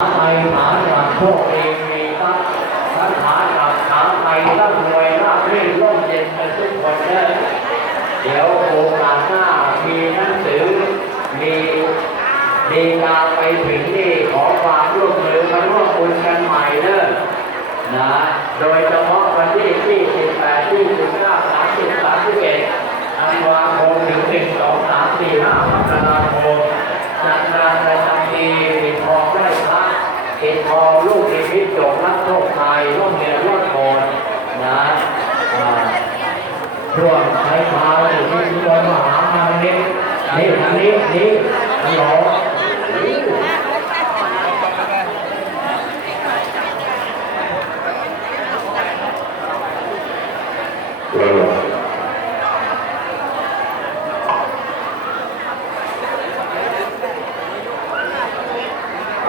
ไปหาจากโชคเองมีตั้งคาถาจากขาไปตั้งรวยราบรื่นร่มเย็นกันทุกคนเลยเดี๋ยวโอกาสหน้ามีหนังสือมีดีกาไปถึงนี่ขอความร่วมมือมาร่วมบุญกันใหม่เด้อนะโดยเฉพาะวันที่28 29 30 31ธันวาคมถึง1 2 3 4 5มกราคมจัดงานประจำปีปิดทองได้พ ระปิดทองลูกนิมิตจงรักโลกไทยร่วมเงินร่วมโอนนะร่วมใช้เท้าอยู่ที่ที่บนมหามานิดนี่ทางนี้นี่ฮัลโหล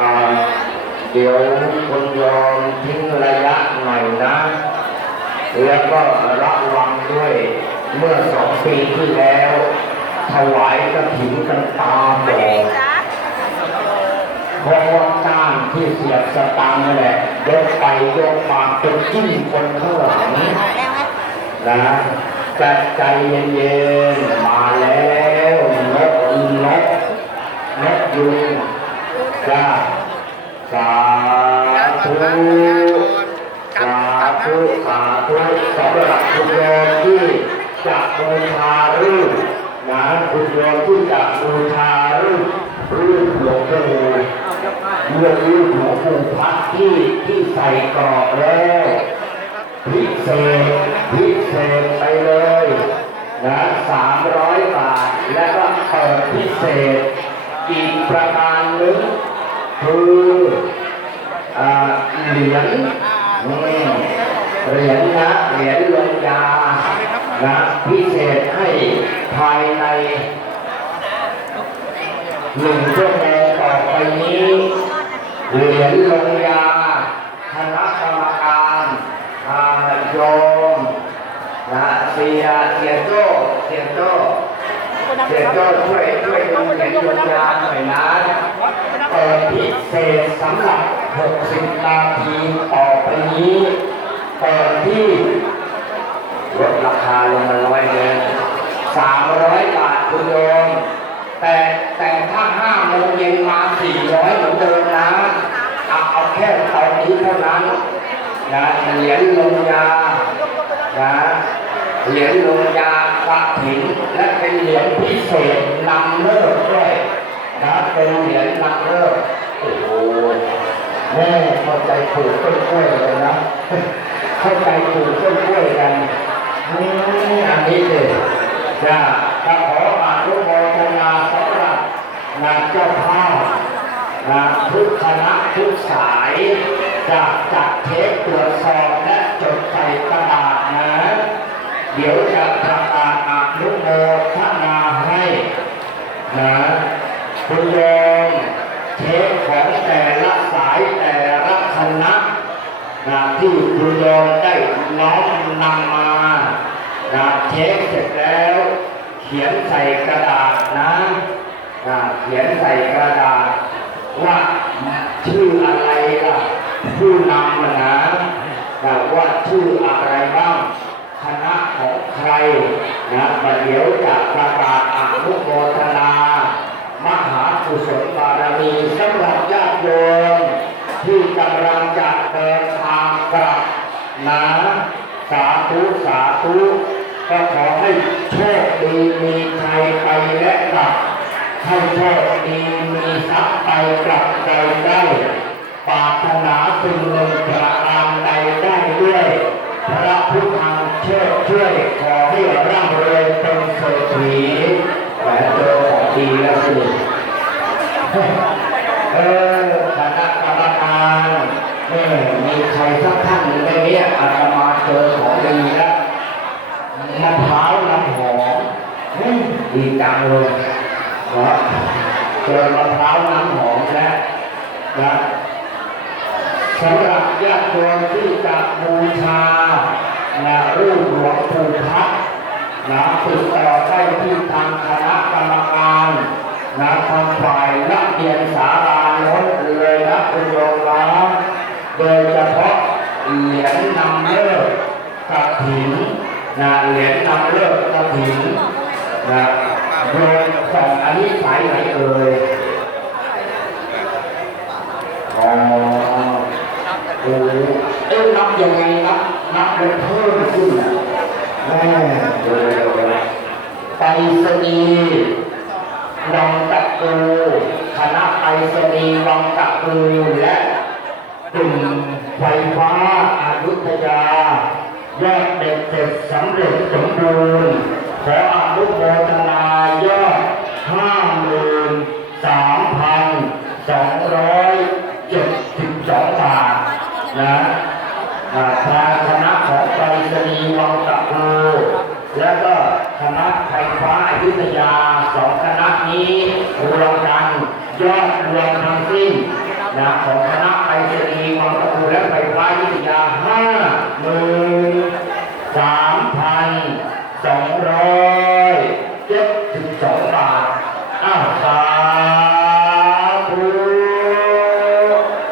อ่าเดี๋ยวคุณยอม ทิ้งระยะหน่อยนะ แล้วก็ระวังด้วยเมื่อสองปีที่แล้ว ถวายกระถิ่นกันตาบอดเพราะว่าก้านที่เสียบสตังค์นั่นแหละยกไปยกมาจนจิ้มคนข้างหลังนะจัดใจเย็นๆมาแล้วนกนกนกยุงจ้าสา ธุสาธุสาธุสำหรับคุณโยมที่จะบูชารูปนะคุณโยมที่จะบูชารูปรูปหลวงปู่เมื่อรูปหลวงปู่พัดที่ที่ใส่กรอบแล้วพิเศษพิเศษไปเลยนะสามร้อยบาท แล้วก็เปิดพิเศษอีกประการหนึ่งคือ เหรียญนี่เหรียญนะเหรียญลงยานะพิเศษให้ภายในหนึ่งชั่วโมงต่อไปนี้เหรียญลงยาคณะกรรมการอาโยมนะเสียเสียโจ้เสียโจ้เสียโจ้ช่วยช่วยดูเหรียญลงยาหน่อยนะเปิดพิเศษสำหรับ 60 นาทีต่อไปนี้เปิดที่ลดราคาลงมาร้อยเงิน300 บาทคุณโยมแต่แต่ถ้าห้าโมงเย็นมาสี่ร้อยเหมือนเดิมนะเอาเอาแค่ตอนนี้เท่านั้นนะเหรียญลงยานะเหรียญลงยากระถิ่นและเป็นเหรียญพิเศษนำเลิกด้วยนะเป็นเหรียญนำเลิก แม่เข้าใจปลูกต้นกล้วยเลยนะเข้าใจปลูกต้นกล้วยกันอืมอันนี้เลยจะจะขออนุโมทนาสำหรับงาเจ้าภาพนะทุกคณะทุกสายจะจัดเทปตรวจสอบและจดใส่กระดาษนะ เดี๋ยวจะประกาศอนุโมทนาให้นะคุณโยมเทปของแต่ละสายแต่ละคณะ นะที่คุณโยมได้ น้อมนำมานะเช็คเสร็จแล้ว เขียนใส่กระดาษนะนะเขียนใส่กระดาษ ว่าชื่ออะไรล่ะผู้นำนะนะนะว่าชื่ออะไรบ้างคณะของใครนะประเดี๋ยวจะประกาศอนุโมทนามหากุศลบารมีสำหรับญาติโยมที่กำลังจะเดิน นะสาธุสาธุก็ขอให้โชคดีมีชัยไปและกลับให้โชคดีมีทรัพย์ไปกลับใจได้ปรารถนาสิ่งหนึ่งประการใดได้ด้วยพระพุทธังเชิดช่วยขอให้ร่ำรวยเป็นเศรษฐีแหวนเจอของดีแล้วสิเออคณะกรรมการ นี่มีใครสักท่านหนึ่งในนี้อาตมาเจอของดีแล้วมะพร้าวน้ำหอมอืมดีจังเลยนะเจอมะพร้าวน้ำหอมแล้วนะสำหรับญาติโยมที่จะบูชานะรูปหลวงปู่พัดนะติดต่อได้ที่ทางคณะกรรมการนะทางฝ่ายนักเรียนสารา โน้นเลยนะคุณโยมนะโดยเฉพาะเห รียญนำเลิกกระถิ่นนะเหรียญนำเลิกกระถิ่นนะโดยส่งอันนี้สายไหนเอ่ยอ๋อโอ้เอ้ยนับยังไงนับนับเป็นเพิ่มขึ้นนะแม่เดี๋ยวเดี๋ยไปสนีย์วังตะกูคณะไปรษณีย์วังตะกูและกลุ่ม ไฟฟ้าอายุทยา ยอดเด็กเสร็จสำเร็จสมบูรณ์ขออนุโมทนายอดห้าหมื่นสามพันสองร้อยเจ็ดสิบสองบาทนะทางคณะของไปรษณีย์วังตะกูแล้วก็คณะไฟฟ้าอายุทยาสองคณะนี้รวมกันยอดรวมทั้งสิ้น นะของคณะไปรษณีย์วังตะกูและไฟฟ้ายุทยาห้าหมื่นสามพันสองร้อยเจ็ดสิบสองบาทอ้าวสาธุ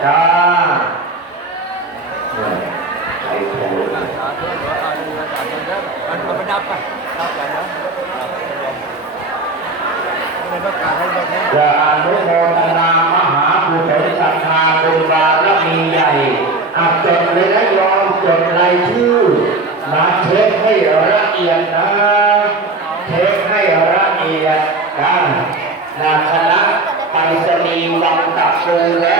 จ้าใครโทร มันมันดับไปดับไปนะไม่ต้องการให้เราแค่ จะอนุโมทนามหาบุญศรัทธาบุญบารมีใหญ่อาจดเลยนะยอมจดรายชื่อมาเช็คให้ละเอียดนะ เช็คให้ละเอียดนะนาคณะไปรษณีย์วังตะกูและ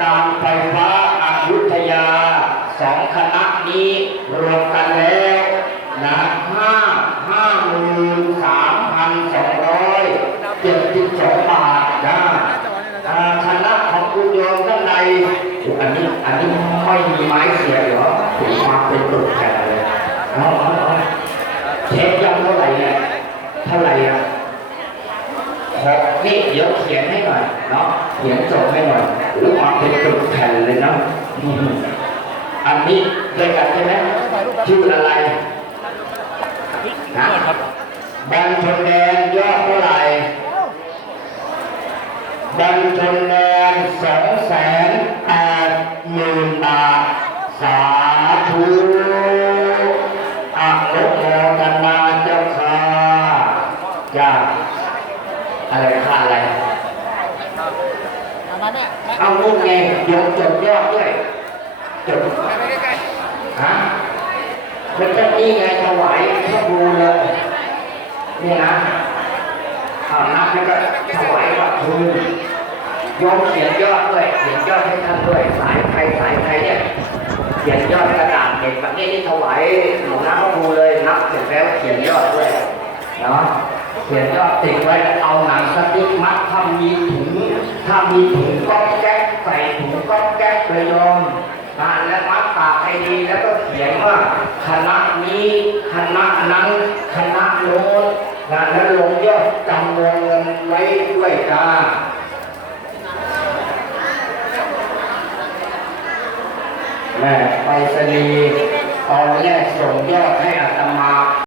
การไฟฟ้าอายุทยาสองคณะนี้รวมกันแล้วนะห้าห้าหมื่นสามพันสองร้อยเจ็ดสิบสองบาทนะคณะของคุณโยมท่านใดอันนี้อันนี้ไม่มีไม้เสียเหรอถูกมาเป็นตุกแผ่นเลยเอาเอาเอาเช็คยังเท่าไหร่เนี่ยเท่าไหร่อะขอนี่เดี๋ยวเขียนให้หน่อยเนาะเขียนจบให้หน่อย เป็นกระแผ่นเลยเนาะอันนี้ด้วยกันใช่ไหมชื่ออะไรนะบัญชนแดงยอดเท่าไหร่บัญชนแดงสองแสนแปดหมื่นบาทสาธุอนุโมทนาเจ้าค่ะจ้า อะไรค่าอะไร มาแม่แม่ เอาลูกไงเดี๋ยวจดยอดด้วยจดไปใกล้ฮะมันก็นี่ไงถวายพระครูเลยนี่นะเอานับแล้วก็ถวายพระครูโยมเขียนยอดด้วยเขียนยอดให้ท่านด้วยสายใครสายใครเนี่ยเขียนยอดกระดาษเด็กแบบนี้นี่ถวายหลวงน้าพระครูเลยนับเสร็จแล้วเขียนยอดด้วยเนาะเขียนยอดติดไว้เอาหนังสติ๊กมัดถ้ามีถุงถ้ามีถุงก๊อกแก๊ก ใส่ถุงก๊อกแก๊กเลยโยมอ่านแล้วมัดปากให้ดีแล้วก็เขียนว่าคณะนี้คณะนั้นคณะโน้นนะแล้วลงยอดจำนวนเงินไว้ด้วยจ้าแม่ไปรษณีย์ตอนแรกส่งยอดให้อาตมา